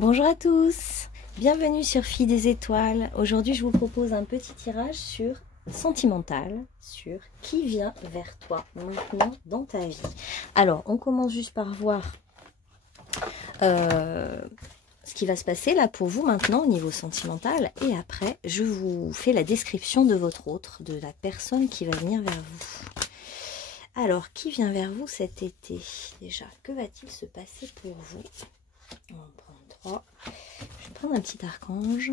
Bonjour à tous, bienvenue sur Filles des Étoiles. Aujourd'hui je vous propose un petit tirage sur sentimental, sur qui vient vers toi maintenant dans ta vie. Alors on commence juste par voir ce qui va se passer là pour vous maintenant au niveau sentimental. Et après je vous fais la description de votre autre, de la personne qui va venir vers vous. Alors qui vient vers vous cet été déjà? Que va-t-il se passer pour vous? On va en prendre 3. Je vais prendre un petit archange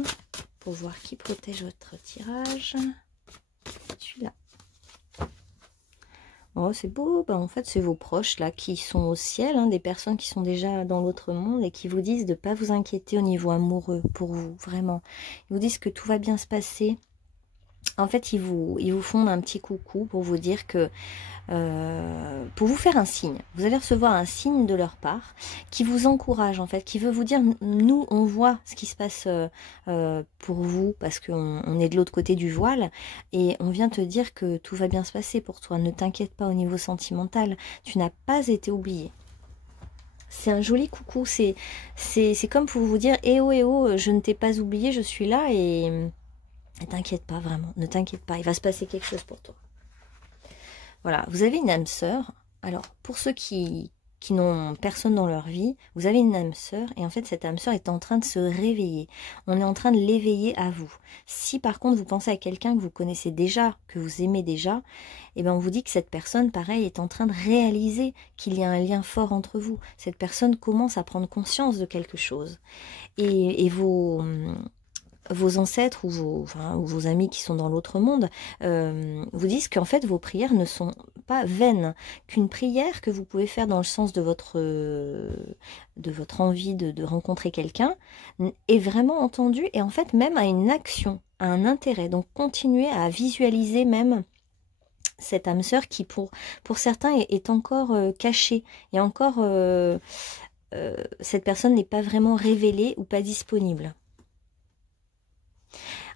pour voir qui protège votre tirage. Celui-là. Oh, c'est beau. Ben, en fait, c'est vos proches là qui sont au ciel, hein, des personnes qui sont déjà dans l'autre monde et qui vous disent de ne pas vous inquiéter au niveau amoureux pour vous, vraiment. Ils vous disent que tout va bien se passer. En fait, ils vous font un petit coucou pour vous dire que pour vous faire un signe. Vous allez recevoir un signe de leur part qui vous encourage en fait, qui veut vous dire nous on voit ce qui se passe pour vous parce qu'on est de l'autre côté du voile et on vient te dire que tout va bien se passer pour toi. Ne t'inquiète pas au niveau sentimental, tu n'as pas été oublié. C'est un joli coucou, c'est comme pour vous dire eh oh, je ne t'ai pas oublié, je suis là et ne t'inquiète pas vraiment, ne t'inquiète pas, il va se passer quelque chose pour toi. Voilà, vous avez une âme sœur. Alors, pour ceux qui n'ont personne dans leur vie, vous avez une âme sœur et en fait, cette âme sœur est en train de se réveiller. On est en train de l'éveiller à vous. Si par contre, vous pensez à quelqu'un que vous connaissez déjà, que vous aimez déjà, eh bien, on vous dit que cette personne, pareil, est en train de réaliser qu'il y a un lien fort entre vous. Cette personne commence à prendre conscience de quelque chose. Et vos ancêtres ou vos amis qui sont dans l'autre monde vous disent qu'en fait vos prières ne sont pas vaines, qu'une prière que vous pouvez faire dans le sens de votre envie de rencontrer quelqu'un est vraiment entendue et en fait même a une action, a un intérêt. Donc continuez à visualiser même cette âme sœur qui pour certains est encore cachée et encore cette personne n'est pas vraiment révélée ou pas disponible.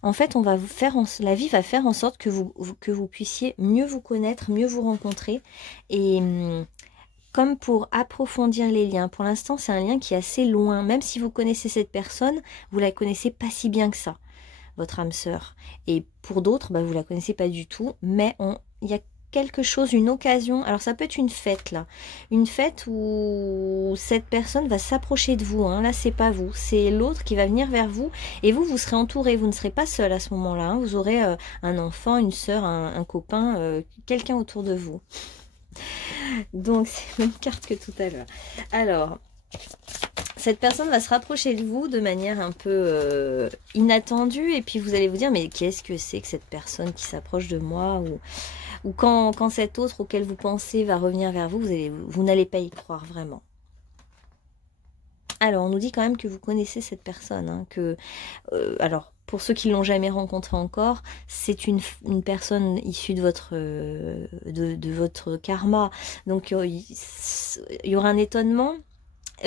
En fait, on va vous faire la vie va faire en sorte que vous puissiez mieux vous connaître, mieux vous rencontrer. Et comme pour approfondir les liens, pour l'instant, c'est un lien qui est assez loin. Même si vous connaissez cette personne, vous la connaissez pas si bien que ça, votre âme sœur. Et pour d'autres, bah, vous la connaissez pas du tout. Mais il y a quelque chose, une occasion, alors ça peut être une fête là, une fête où cette personne va s'approcher de vous, hein. Là c'est pas vous, c'est l'autre qui va venir vers vous et vous serez entouré, vous ne serez pas seul à ce moment-là, hein. Vous aurez un enfant, une sœur, un copain, quelqu'un autour de vous. Donc c'est la même carte que tout à l'heure. Alors cette personne va se rapprocher de vous de manière un peu inattendue et puis vous allez vous dire mais qu'est-ce que c'est que cette personne qui s'approche de moi ou quand cet autre auquel vous pensez va revenir vers vous, vous n'allez pas y croire vraiment. Alors, on nous dit quand même que vous connaissez cette personne. Hein, alors, pour ceux qui ne l'ont jamais rencontrée encore, c'est une personne issue de votre karma. Donc, il y aura un étonnement.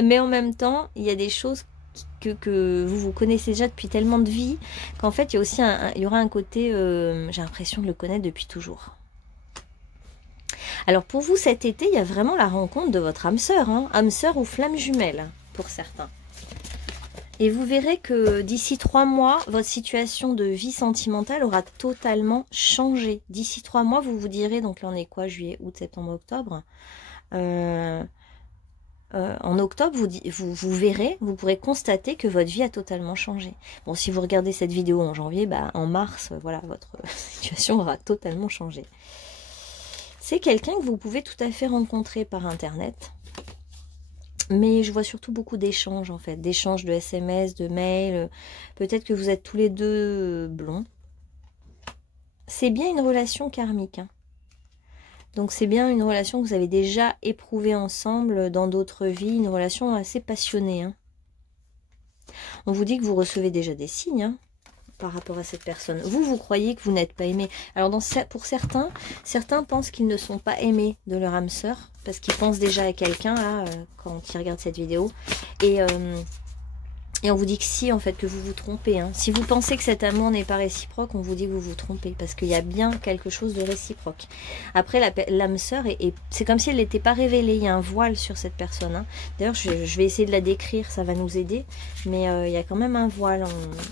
Mais en même temps, il y a des choses que vous connaissez déjà depuis tellement de vie qu'en fait, il y a aussi il y aura un côté, j'ai l'impression de le connaître depuis toujours. Alors pour vous cet été, il y a vraiment la rencontre de votre âme sœur, hein, âme sœur ou flamme jumelle pour certains. Et vous verrez que d'ici 3 mois, votre situation de vie sentimentale aura totalement changé. D'ici 3 mois, vous vous direz, donc là on est quoi, juillet, août, septembre, octobre. En octobre, vous verrez, vous pourrez constater que votre vie a totalement changé. Bon, si vous regardez cette vidéo en janvier, bah, en mars, voilà, votre situation aura totalement changé. C'est quelqu'un que vous pouvez tout à fait rencontrer par internet. Mais je vois surtout beaucoup d'échanges en fait, d'échanges de SMS, de mails. Peut-être que vous êtes tous les deux blonds. C'est bien une relation karmique, hein. Donc c'est bien une relation que vous avez déjà éprouvée ensemble dans d'autres vies, une relation assez passionnée, hein. On vous dit que vous recevez déjà des signes, hein, par rapport à cette personne. Vous croyez que vous n'êtes pas aimé. Alors pour certains pensent qu'ils ne sont pas aimés de leur âme sœur, parce qu'ils pensent déjà à quelqu'un là quand ils regardent cette vidéo. Et Et on vous dit que si, en fait, que vous vous trompez. Hein. Si vous pensez que cet amour n'est pas réciproque, on vous dit que vous vous trompez. Parce qu'il y a bien quelque chose de réciproque. Après, l'âme sœur, c'est comme si elle n'était pas révélée. Il y a un voile sur cette personne. Hein. D'ailleurs, je vais essayer de la décrire, ça va nous aider. Mais il y a quand même un voile.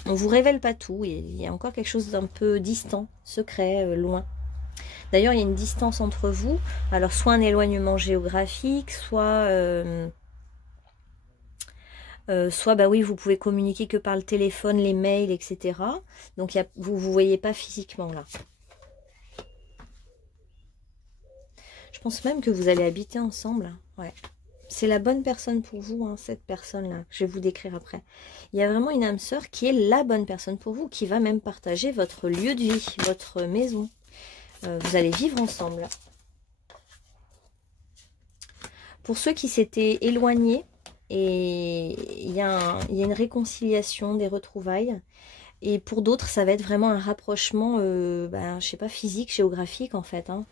On ne vous révèle pas tout. Il y a encore quelque chose d'un peu distant, secret, loin. D'ailleurs, il y a une distance entre vous. Alors, soit un éloignement géographique, soit... soit, bah oui, vous pouvez communiquer que par le téléphone, les mails, etc. Donc, vous ne voyez pas physiquement, là. Je pense même que vous allez habiter ensemble. Ouais. C'est la bonne personne pour vous, hein, cette personne-là, que je vais vous décrire après. Il y a vraiment une âme sœur qui est la bonne personne pour vous, qui va même partager votre lieu de vie, votre maison. Vous allez vivre ensemble. Pour ceux qui s'étaient éloignés, et il y a une réconciliation, des retrouvailles. Et pour d'autres, ça va être vraiment un rapprochement, je sais pas, physique, géographique en fait. Hein.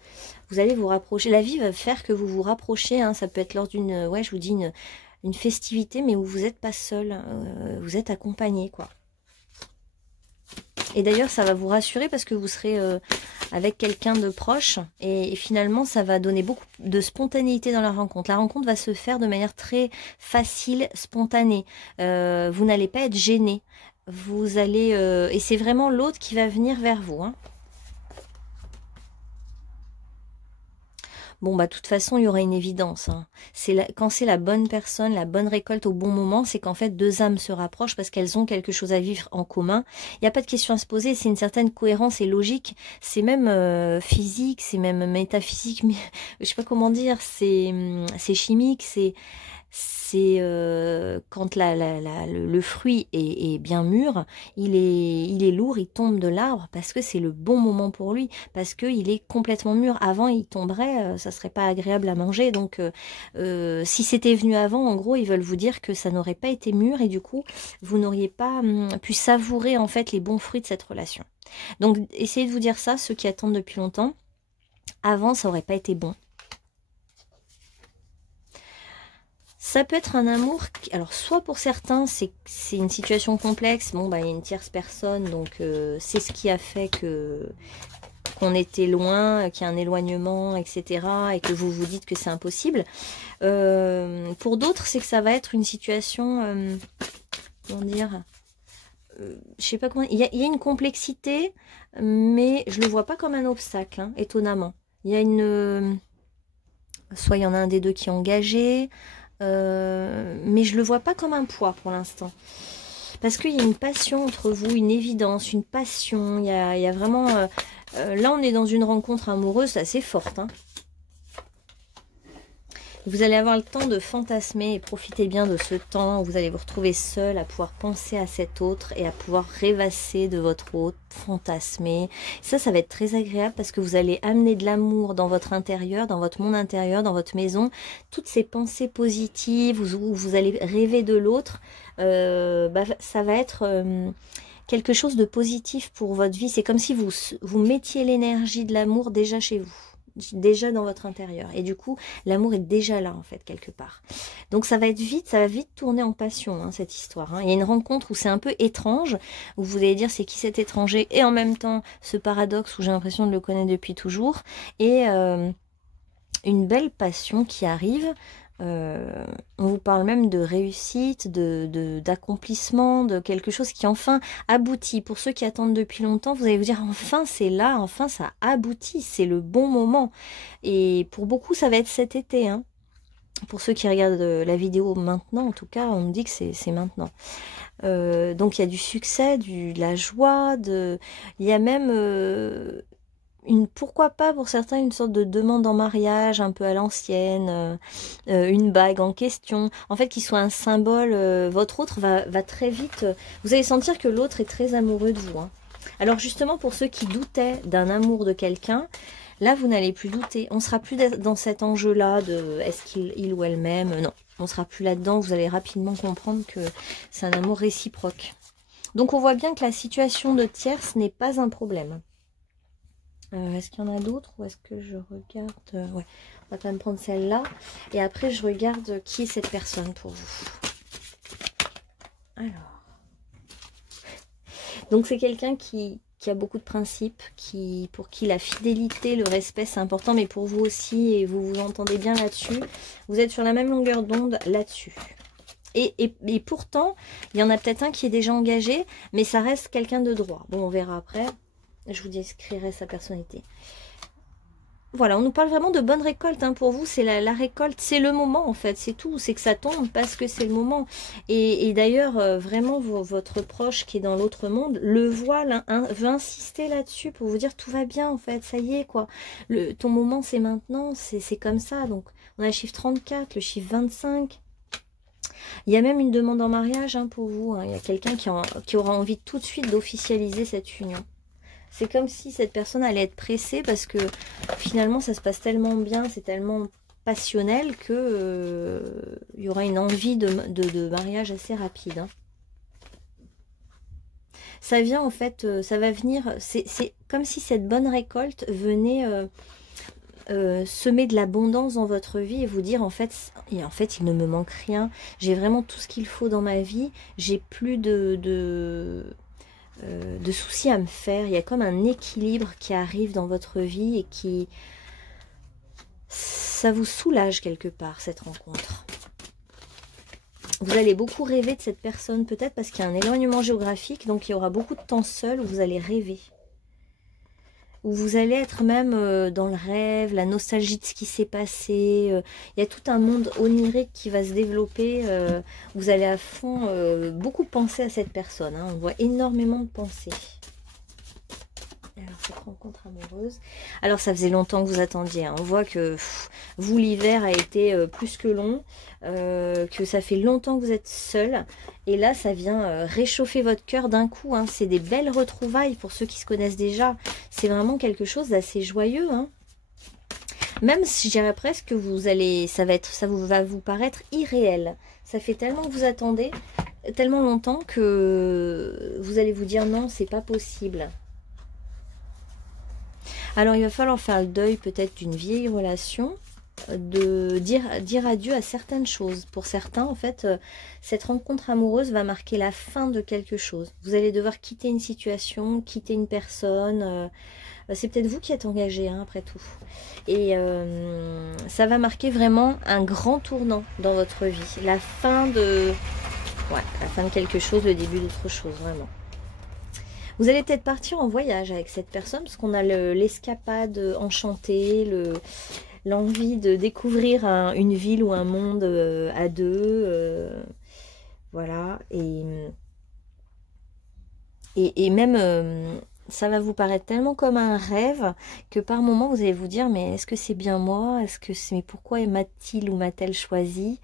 Vous allez vous rapprocher. La vie va faire que vous vous rapprochez. Hein. Ça peut être lors d'une, ouais, je vous dis, une festivité, mais où vous n'êtes pas seul. Vous êtes accompagné, quoi. Et d'ailleurs, ça va vous rassurer parce que vous serez avec quelqu'un de proche. Et finalement, ça va donner beaucoup de spontanéité dans la rencontre. La rencontre va se faire de manière très facile, spontanée. Vous n'allez pas être gêné. Vous allez... et c'est vraiment l'autre qui va venir vers vous. Hein. Bon, bah, de toute façon, il y aura une évidence. Hein. Quand c'est la bonne personne, la bonne récolte au bon moment, c'est qu'en fait, deux âmes se rapprochent parce qu'elles ont quelque chose à vivre en commun. Il n'y a pas de question à se poser, c'est une certaine cohérence et logique. C'est même physique, c'est même métaphysique, mais je sais pas comment dire, c'est chimique, c'est quand le fruit est bien mûr, il est lourd, il tombe de l'arbre parce que c'est le bon moment pour lui, parce qu'il est complètement mûr. Avant, il tomberait, ça serait pas agréable à manger. Donc, si c'était venu avant, en gros, ils veulent vous dire que ça n'aurait pas été mûr et du coup, vous n'auriez pas pu savourer en fait les bons fruits de cette relation. Donc, essayez de vous dire ça, ceux qui attendent depuis longtemps. Avant, ça n'aurait pas été bon. Ça peut être un amour, alors soit pour certains, c'est une situation complexe, bon, bah, il y a une tierce personne, donc c'est ce qui a fait qu'on était loin, qu'il y a un éloignement, etc., et que vous vous dites que c'est impossible. Pour d'autres, c'est que ça va être une situation, comment dire, je sais pas comment, il y a une complexité, mais je le vois pas comme un obstacle, hein, étonnamment. Il y a soit il y en a un des deux qui est engagé, mais je le vois pas comme un poids pour l'instant. Parce qu'il y a une passion entre vous, une évidence, une passion. Il y a vraiment... là, on est dans une rencontre amoureuse assez forte. Hein. Vous allez avoir le temps de fantasmer et profitez bien de ce temps où vous allez vous retrouver seul à pouvoir penser à cet autre et à pouvoir rêvasser de votre autre, fantasmer. Ça va être très agréable parce que vous allez amener de l'amour dans votre intérieur, dans votre monde intérieur, dans votre maison. Toutes ces pensées positives où vous allez rêver de l'autre, ça va être... quelque chose de positif pour votre vie. C'est comme si vous mettiez l'énergie de l'amour déjà chez vous. Déjà dans votre intérieur. Et du coup, l'amour est déjà là, en fait, quelque part. Donc, ça va vite tourner en passion, hein, cette histoire. Hein. Il y a une rencontre où c'est un peu étrange, où vous allez dire c'est qui cet étranger, et en même temps, ce paradoxe où j'ai l'impression de le connaître depuis toujours, et une belle passion qui arrive. On vous parle même de réussite, d'accomplissement, de quelque chose qui enfin aboutit. Pour ceux qui attendent depuis longtemps, vous allez vous dire enfin c'est là, enfin ça aboutit, c'est le bon moment. Et pour beaucoup ça va être cet été. Hein. Pour ceux qui regardent la vidéo maintenant, en tout cas, on me dit que c'est maintenant. Donc il y a du succès, de la joie, il y a même... pourquoi pas pour certains une sorte de demande en mariage un peu à l'ancienne, une bague en question, en fait qui soit un symbole. Votre autre va très vite, vous allez sentir que l'autre est très amoureux de vous. Hein. Alors justement pour ceux qui doutaient d'un amour de quelqu'un, là vous n'allez plus douter, on sera plus dans cet enjeu-là de est-ce qu'il ou elle m'aime, non, on sera plus là-dedans, vous allez rapidement comprendre que c'est un amour réciproque. Donc on voit bien que la situation de tierce n'est pas un problème. Est-ce qu'il y en a d'autres ou est-ce que je regarde ouais, on va quand même prendre celle-là. Et après, je regarde qui est cette personne pour vous. Alors... Donc c'est quelqu'un qui a beaucoup de principes, pour qui la fidélité, le respect c'est important, mais pour vous aussi, et vous vous entendez bien là-dessus. Vous êtes sur la même longueur d'onde là-dessus. Et pourtant, il y en a peut-être un qui est déjà engagé, mais ça reste quelqu'un de droit. Bon, on verra après. Je vous décrirai sa personnalité. Voilà, on nous parle vraiment de bonne récolte hein, pour vous. C'est la récolte, c'est le moment en fait, c'est tout. C'est que ça tombe parce que c'est le moment. Et d'ailleurs, vraiment, votre proche qui est dans l'autre monde le voit, veut insister là-dessus pour vous dire tout va bien en fait, ça y est quoi. Ton moment c'est maintenant, c'est comme ça. Donc on a le chiffre 34, le chiffre 25. Il y a même une demande en mariage hein, pour vous. Hein. Il y a quelqu'un qui aura envie tout de suite d'officialiser cette union. C'est comme si cette personne allait être pressée parce que finalement ça se passe tellement bien, c'est tellement passionnel que il y aura une envie de mariage assez rapide. Hein. Ça vient en fait, ça va venir, c'est comme si cette bonne récolte venait semer de l'abondance dans votre vie et vous dire en fait il ne me manque rien, j'ai vraiment tout ce qu'il faut dans ma vie, j'ai plus de soucis à me faire, il y a comme un équilibre qui arrive dans votre vie et qui ça vous soulage quelque part cette rencontre. Vous allez beaucoup rêver de cette personne peut-être parce qu'il y a un éloignement géographique, donc il y aura beaucoup de temps seul où vous allez rêver. Où vous allez être même dans le rêve, la nostalgie de ce qui s'est passé. Il y a tout un monde onirique qui va se développer. Vous allez à fond beaucoup penser à cette personne. Hein. On voit énormément de pensées. Alors, cette rencontre amoureuse. Alors, ça faisait longtemps que vous attendiez. Hein. On voit que vous, l'hiver a été plus que long. Que ça fait longtemps que vous êtes seul. Et là, ça vient réchauffer votre cœur d'un coup. Hein. C'est des belles retrouvailles pour ceux qui se connaissent déjà. C'est vraiment quelque chose d'assez joyeux. Hein. Même si je dirais presque que vous allez, ça va vous paraître irréel. Ça fait tellement que vous attendez, tellement longtemps que vous allez vous dire non, c'est pas possible. Alors, il va falloir faire le deuil peut-être d'une vieille relation, de dire adieu à certaines choses. Pour certains, en fait, cette rencontre amoureuse va marquer la fin de quelque chose. Vous allez devoir quitter une situation, quitter une personne. C'est peut-être vous qui êtes engagé, hein, après tout. Et ça va marquer vraiment un grand tournant dans votre vie. La fin de quelque chose, le début d'autre chose, vraiment. Vous allez peut-être partir en voyage avec cette personne, parce qu'on a l'escapade enchantée, l'envie de découvrir une ville ou un monde à deux. Voilà. Et même, ça va vous paraître tellement comme un rêve que par moment, vous allez vous dire, mais est-ce que c'est bien moi? Mais pourquoi m'a-t-il ou m'a-t-elle choisi?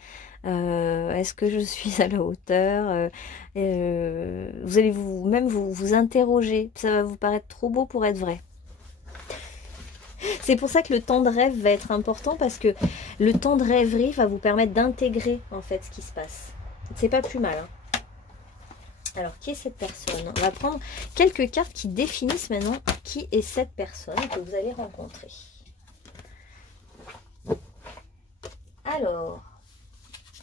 Est-ce que je suis à la hauteur? Vous allez vous interroger. Ça va vous paraître trop beau pour être vrai. C'est pour ça que le temps de rêve va être important, parce que le temps de rêverie va vous permettre d'intégrer en fait ce qui se passe. C'est pas plus mal. Hein. Alors, qui est cette personne? On va prendre quelques cartes qui définissent maintenant qui est cette personne que vous allez rencontrer. Alors,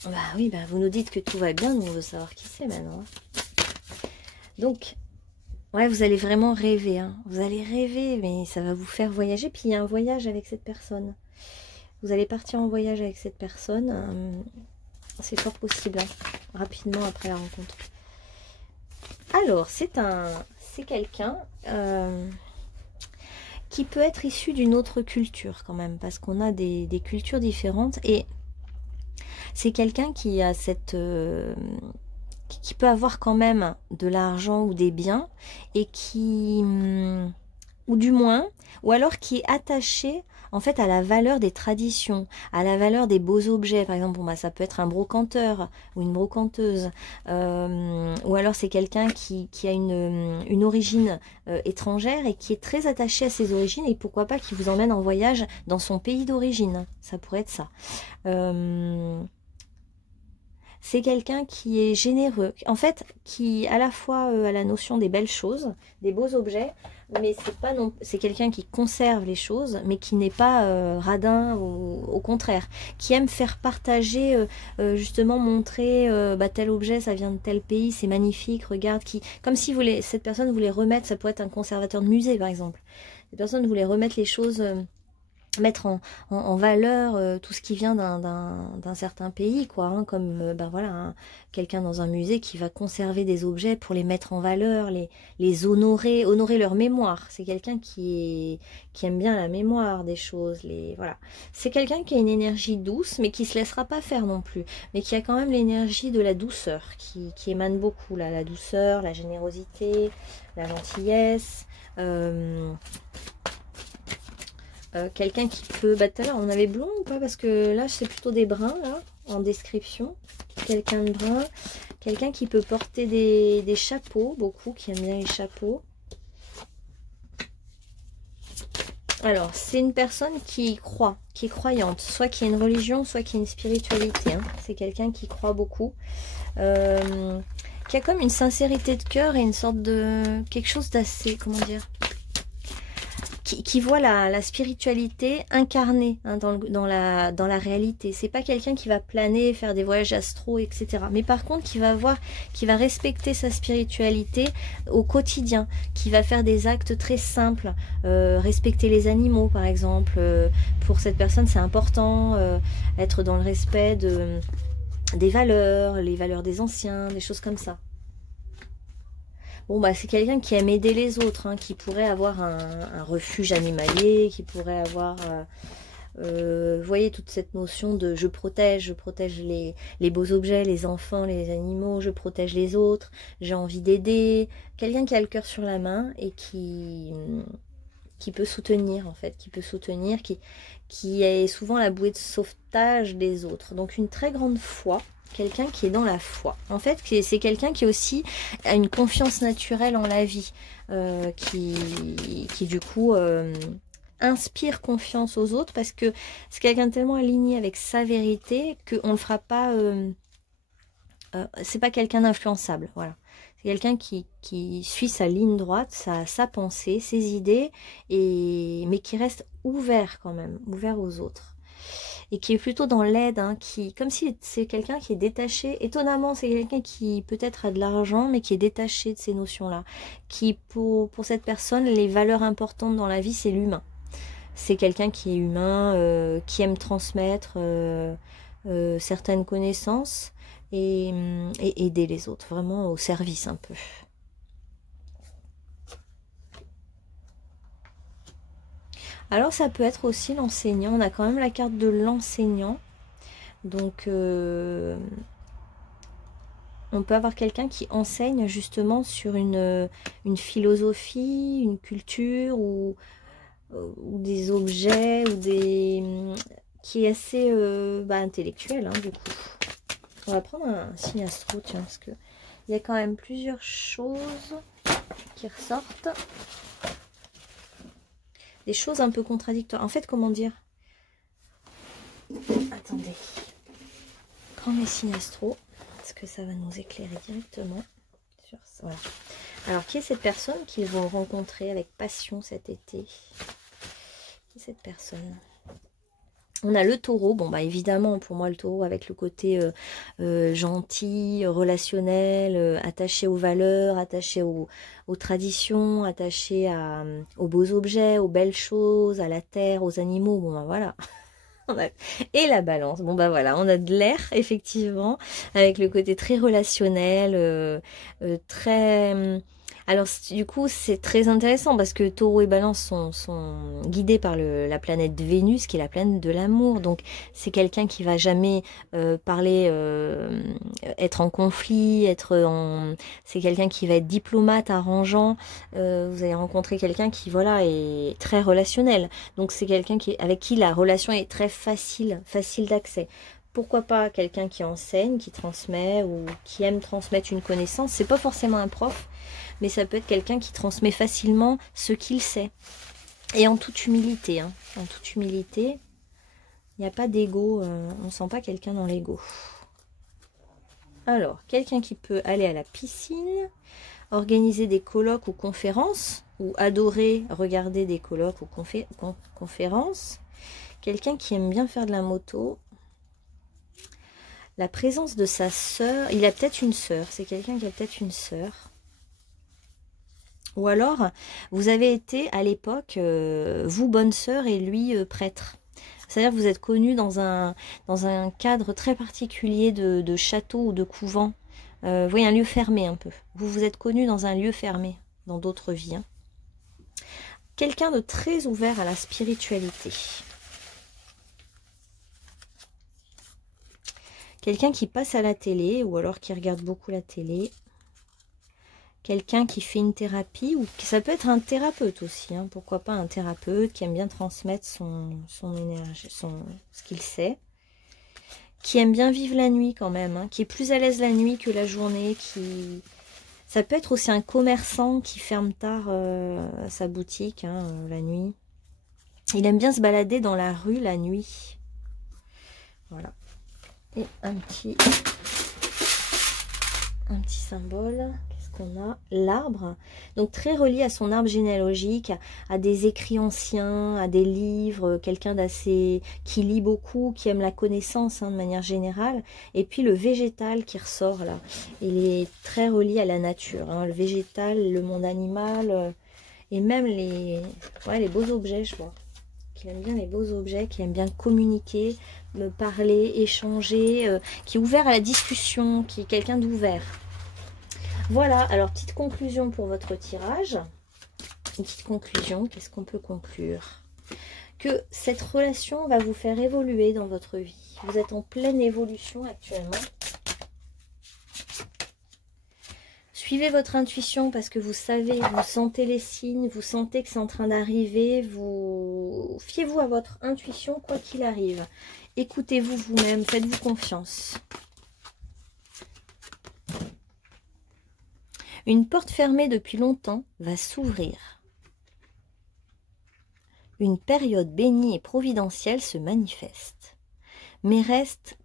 bah oui, bah vous nous dites que tout va bien, nous on veut savoir qui c'est maintenant. Donc, ouais, vous allez vraiment rêver. Hein. Vous allez rêver, mais ça va vous faire voyager. Puis il y a un voyage avec cette personne. Vous allez partir en voyage avec cette personne. C'est fort possible, hein, rapidement après la rencontre. Alors, c'est quelqu'un qui peut être issu d'une autre culture quand même, parce qu'on a des cultures différentes. Et c'est quelqu'un qui a qui peut avoir quand même de l'argent ou des biens, et ou du moins, ou alors qui est attaché en fait à la valeur des traditions, à la valeur des beaux objets. Par exemple, bon, ça peut être un brocanteur ou une brocanteuse, ou alors c'est quelqu'un qui a une origine étrangère et qui est très attaché à ses origines, et pourquoi pas qui vous emmène en voyage dans son pays d'origine. Ça pourrait être ça. c'est quelqu'un qui est généreux, en fait, qui à la fois a la notion des belles choses, des beaux objets, mais c'est pas non, c'est quelqu'un qui conserve les choses, mais qui n'est pas radin, ou au contraire, qui aime faire partager, justement montrer, bah, tel objet, ça vient de tel pays, c'est magnifique, regarde, qui, comme si voulait, cette personne voulait remettre, ça pourrait être un conservateur de musée par exemple, cette personne voulait remettre les choses, mettre en valeur tout ce qui vient d'un certain pays, quoi, hein, comme ben voilà, hein, quelqu'un dans un musée qui va conserver des objets pour les mettre en valeur, les honorer, honorer leur mémoire. C'est quelqu'un qui aime bien la mémoire des choses, voilà. C'est quelqu'un qui a une énergie douce, mais qui se laissera pas faire non plus, mais qui a quand même l'énergie de la douceur, qui émane beaucoup, là, la douceur, la générosité, la gentillesse. Quelqu'un qui peut... Bah, tout à l'heure, on avait blond ou pas? Parce que là, c'est plutôt des bruns, là, en description. Quelqu'un de brun. Quelqu'un qui peut porter des chapeaux, beaucoup, qui aime bien les chapeaux. Alors, c'est une personne qui croit, qui est croyante. Soit qui a une religion, soit qui a une spiritualité. Hein. C'est quelqu'un qui croit beaucoup. Qui a comme une sincérité de cœur et une sorte de... quelque chose d'assez... Comment dire, qui voit la spiritualité incarnée, hein, dans la réalité. C'est pas quelqu'un qui va planer, faire des voyages astro, etc. Mais par contre, qui va respecter sa spiritualité au quotidien, qui va faire des actes très simples, respecter les animaux, par exemple. Pour cette personne, c'est important, être dans le respect des valeurs, les valeurs des anciens, des choses comme ça. Bon, bah, c'est quelqu'un qui aime aider les autres, hein, qui pourrait avoir un refuge animalier, qui pourrait avoir, vous voyez, toute cette notion de je protège les beaux objets, les enfants, les animaux, je protège les autres, j'ai envie d'aider. Quelqu'un qui a le cœur sur la main et qui peut soutenir, en fait, qui est souvent la bouée de sauvetage des autres. Donc une très grande foi. Quelqu'un qui est dans la foi. En fait, c'est quelqu'un qui aussi a une confiance naturelle en la vie, qui du coup inspire confiance aux autres, parce que c'est quelqu'un tellement aligné avec sa vérité qu'on ne le fera pas... c'est pas quelqu'un d'influençable, voilà. C'est quelqu'un qui suit sa ligne droite, sa pensée, ses idées, mais qui reste ouvert quand même, ouvert aux autres. Et qui est plutôt dans l'aide, hein, comme si c'est quelqu'un qui est détaché. Étonnamment, c'est quelqu'un qui peut-être a de l'argent, mais qui est détaché de ces notions-là. Qui, pour cette personne, les valeurs importantes dans la vie, c'est l'humain. C'est quelqu'un qui est humain, qui aime transmettre certaines connaissances et aider les autres, vraiment au service un peu. Alors ça peut être aussi l'enseignant, on a quand même la carte de l'enseignant, donc on peut avoir quelqu'un qui enseigne justement sur une philosophie, une culture ou des objets, qui est assez intellectuel, hein, du coup. On va prendre un signe astro, tiens, parce que il y a quand même plusieurs choses qui ressortent. Des choses un peu contradictoires. En fait, comment dire? Attendez. Prends mes signes astro, parce que ça va nous éclairer directement sur ça. Voilà. Alors, qui est cette personne qu'ils vont rencontrer avec passion cet été? Qui est cette personne? On a le taureau. Bon, bah évidemment, pour moi, le taureau avec le côté gentil, relationnel, attaché aux valeurs, attaché aux traditions, attaché aux beaux objets, aux belles choses, à la terre, aux animaux. Bon, bah voilà. Et la balance. Bon, bah voilà, on a de l'air, effectivement, avec le côté très relationnel, très... Alors, du coup, c'est très intéressant parce que Taureau et Balance sont guidés par la planète Vénus, qui est la planète de l'amour. Donc, c'est quelqu'un qui va jamais parler, être en conflit, c'est quelqu'un qui va être diplomate, arrangeant. Vous allez rencontrer quelqu'un qui, voilà, est très relationnel. Donc, c'est quelqu'un avec qui la relation est très facile d'accès. Pourquoi pas quelqu'un qui enseigne, qui transmet ou qui aime transmettre une connaissance. C'est pas forcément un prof, mais ça peut être quelqu'un qui transmet facilement ce qu'il sait. Et en toute humilité, hein. En toute humilité, il n'y a pas d'ego, on ne sent pas quelqu'un dans l'ego. Alors, quelqu'un qui peut aller à la piscine, organiser des colloques ou conférences, ou adorer regarder des colloques ou conférences. Quelqu'un qui aime bien faire de la moto. La présence de sa sœur. Il a peut-être une sœur. C'est quelqu'un qui a peut-être une sœur. Ou alors, vous avez été à l'époque, vous bonne sœur et lui prêtre. C'est-à-dire que vous êtes connus dans un cadre très particulier de château ou de couvent. Vous voyez, un lieu fermé un peu. Vous vous êtes connus dans un lieu fermé, dans d'autres vies. Hein. Quelqu'un de très ouvert à la spiritualité. Quelqu'un qui passe à la télé ou alors qui regarde beaucoup la télé. Quelqu'un qui fait une thérapie, ou ça peut être un thérapeute aussi, hein, pourquoi pas un thérapeute qui aime bien transmettre son énergie, ce qu'il sait. Qui aime bien vivre la nuit quand même, hein, qui est plus à l'aise la nuit que la journée, ça peut être aussi un commerçant qui ferme tard sa boutique hein, la nuit. Il aime bien se balader dans la rue la nuit. Voilà. Et un petit symbole. Qu'est-ce qu'on a? L'arbre. Donc très relié à son arbre généalogique, à des écrits anciens, à des livres, quelqu'un d'assez qui lit beaucoup, qui aime la connaissance hein, de manière générale. Et puis le végétal qui ressort là. Il est très relié à la nature. Hein. Le végétal, le monde animal et même les beaux objets, je vois. Qui aime bien les beaux objets, qui aime bien communiquer, me parler, échanger, qui est ouvert à la discussion, qui est quelqu'un d'ouvert. Voilà, alors petite conclusion pour votre tirage. Une petite conclusion, qu'est-ce qu'on peut conclure? Que cette relation va vous faire évoluer dans votre vie. Vous êtes en pleine évolution actuellement. Suivez votre intuition parce que vous savez, vous sentez les signes, vous sentez que c'est en train d'arriver. Fiez-vous à votre intuition quoi qu'il arrive. Écoutez-vous vous-même, faites-vous confiance. Une porte fermée depuis longtemps va s'ouvrir. Une période bénie et providentielle se manifeste. Mais reste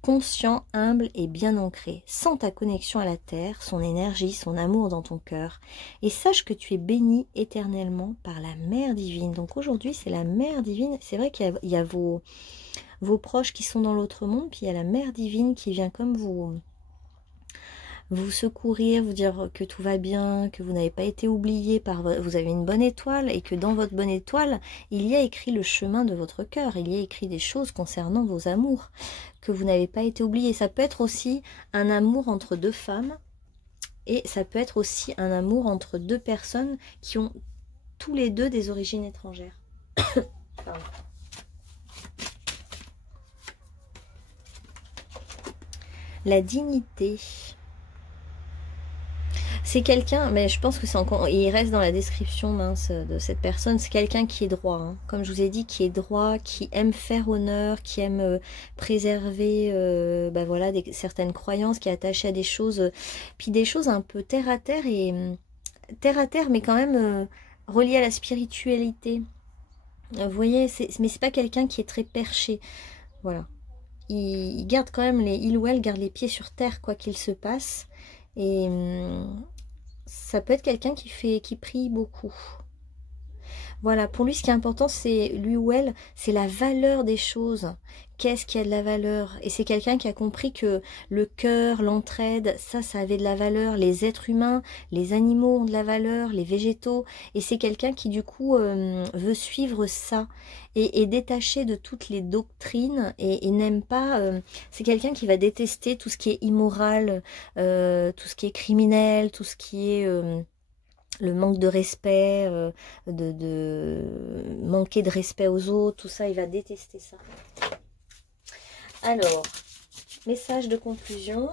conscient, humble et bien ancré. Sens ta connexion à la terre, son énergie, son amour dans ton cœur. Et sache que tu es béni éternellement par la Mère divine. Donc aujourd'hui, c'est la Mère divine. C'est vrai qu'il y a vos proches qui sont dans l'autre monde, puis il y a la Mère divine qui vient comme vous secourir, vous dire que tout va bien, que vous n'avez pas été oublié, vous avez une bonne étoile et que dans votre bonne étoile, il y a écrit le chemin de votre cœur, il y a écrit des choses concernant vos amours, que vous n'avez pas été oublié. Ça peut être aussi un amour entre deux femmes et ça peut être aussi un amour entre deux personnes qui ont tous les deux des origines étrangères. Pardon. La dignité. C'est quelqu'un, mais je pense que c'est encore, il reste dans la description mince de cette personne, c'est quelqu'un qui est droit, hein. Comme je vous ai dit, qui est droit, qui aime faire honneur, qui aime préserver voilà, certaines croyances, qui est attaché à des choses, puis des choses un peu terre à terre, mais quand même reliées à la spiritualité. Vous voyez, mais c'est pas quelqu'un qui est très perché, voilà. Il garde quand même, il ou elle garde les pieds sur terre, quoi qu'il se passe. Et ça peut être quelqu'un qui prie beaucoup. Voilà, pour lui, ce qui est important, c'est lui ou elle, c'est la valeur des choses. Qu'est-ce qui a de la valeur? Et c'est quelqu'un qui a compris que le cœur, l'entraide, ça avait de la valeur. Les êtres humains, les animaux ont de la valeur, les végétaux. Et c'est quelqu'un qui, du coup, veut suivre ça et est détaché de toutes les doctrines et n'aime pas... c'est quelqu'un qui va détester tout ce qui est immoral, tout ce qui est criminel, tout ce qui est... le manque de respect, de manquer de respect aux autres, tout ça, il va détester ça. Alors, message de conclusion.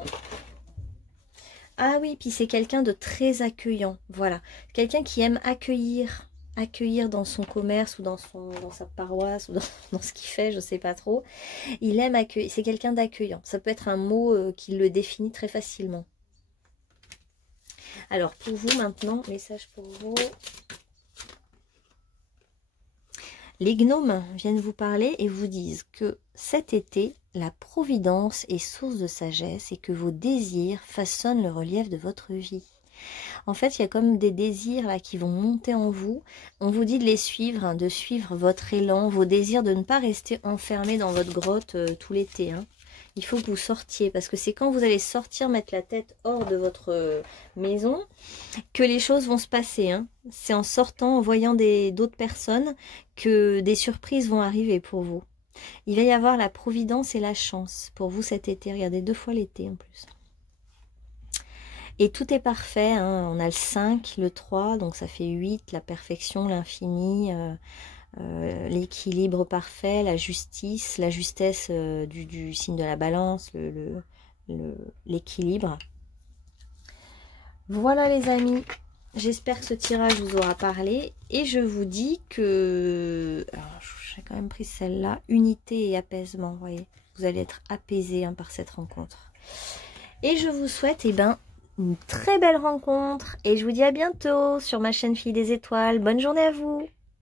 Ah oui, puis c'est quelqu'un de très accueillant, voilà. Quelqu'un qui aime accueillir dans son commerce ou dans sa paroisse ou dans ce qu'il fait, je sais pas trop. Il aime accueillir, c'est quelqu'un d'accueillant. Ça peut être un mot qui le définit très facilement. Alors, pour vous maintenant, message pour vous. Les gnomes viennent vous parler et vous disent que cet été, la providence est source de sagesse et que vos désirs façonnent le relief de votre vie. En fait, il y a comme des désirs là qui vont monter en vous. On vous dit de les suivre, hein, de suivre votre élan, vos désirs, de ne pas rester enfermé dans votre grotte tout l'été. Hein. Il faut que vous sortiez, parce que c'est quand vous allez sortir, mettre la tête hors de votre maison, que les choses vont se passer. Hein. C'est en sortant, en voyant d'autres personnes, que des surprises vont arriver pour vous. Il va y avoir la providence et la chance pour vous cet été. Regardez, 2 fois l'été en plus. Et tout est parfait, hein. On a le 5, le 3, donc ça fait 8, la perfection, l'infini, l'équilibre parfait, la justice, la justesse du signe de la balance, l'équilibre. Voilà les amis, j'espère que ce tirage vous aura parlé et je vous dis que, alors j'ai quand même pris celle-là, unité et apaisement, vous voyez, vous allez être apaisé hein, par cette rencontre. Et je vous souhaite une très belle rencontre et je vous dis à bientôt sur ma chaîne Fille des Étoiles. Bonne journée à vous!